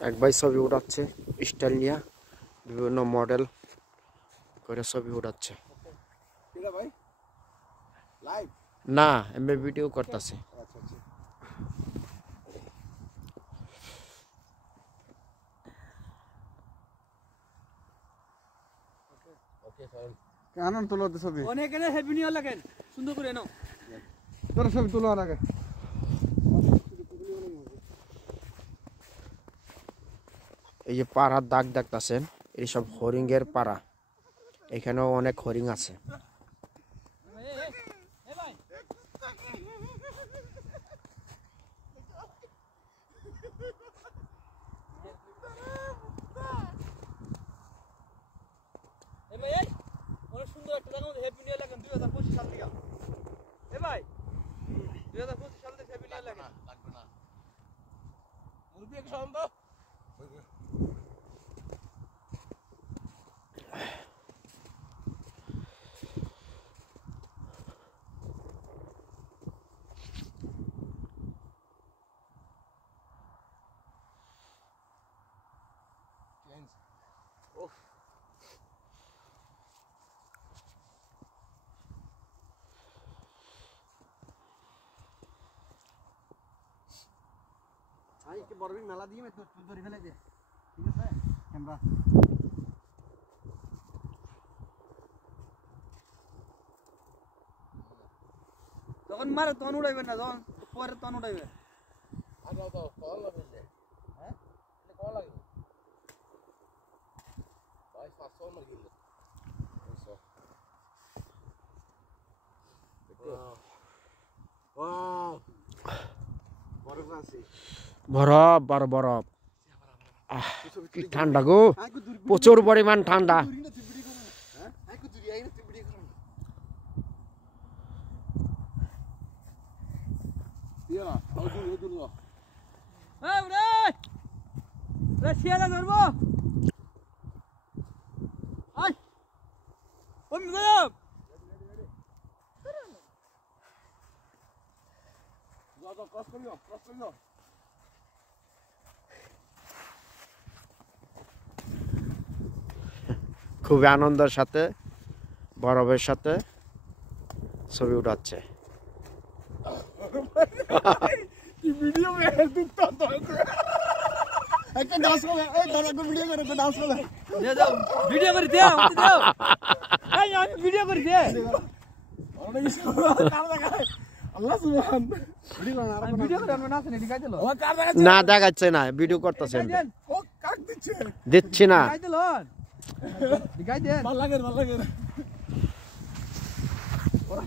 এক ভাই ছবি উঠাচ্ছে স্টাইল নিয়ে বিভিন্ন মডেল করে ছবি উঠাচ্ছে না এমনি ভিডিও করতেছে আনন্দ তোলো ছবি অনেক এনে হ্যাপি নিউ ইয়ার লাগেন সুন্দর করে নাও তোর ছবি তোলো আগে এই যে পাড়ার দাগ দেখতেছেন এই সব হরিঙ্গের পাড়া এখানেও অনেক হরিং আছে অনেক সুন্দর একটা জায়গা হ্যাপি নিউ ইয়ার লাগেন 2025 সাল থেকে এ ভাই 2025 সাল থেকে হ্যাপি নিউ ইয়ার লাগেন লাগবে না বলবি এক সম্ভব আই কি বড় মেলা দিয়ে মে তো ধরে ফেলে দে ঠিক আছে ক্যামেরা তখন মারে তখন উড়াইবেন না যখন পরে তখন উড়াইবে আগে তো কল লাগবে হ্যাঁ এটা কল লাগবে ভাই 500 মার গিয়ে 500 ওয়াও বরফ আছে বরফ বরফ বরফ কি ঠান্ডা গো প্রচুর পরিমাণ ঠান্ডা শিয়ালা ধরবো খুবই আনন্দের সাথে বরফের সাথে ছবি উঠাচ্ছে ভিডিও মে দুঃখ একটা ডান্স করে এই দাদা ভিডিও করে ডান্স করে দে দাও ভিডিও করে দাও দাও এই আমি ভিডিও করে দে আল্লাহ সুবহান ভিডিও করে আমি নাচনে দিখাই দিলো ও কার দেখা না দেখাচ্ছে না ভিডিও করতেছেন ও কাক দিচ্ছে দিচ্ছি না দিখাই দিলো দিখাই দেন ভাল লাগে ওরা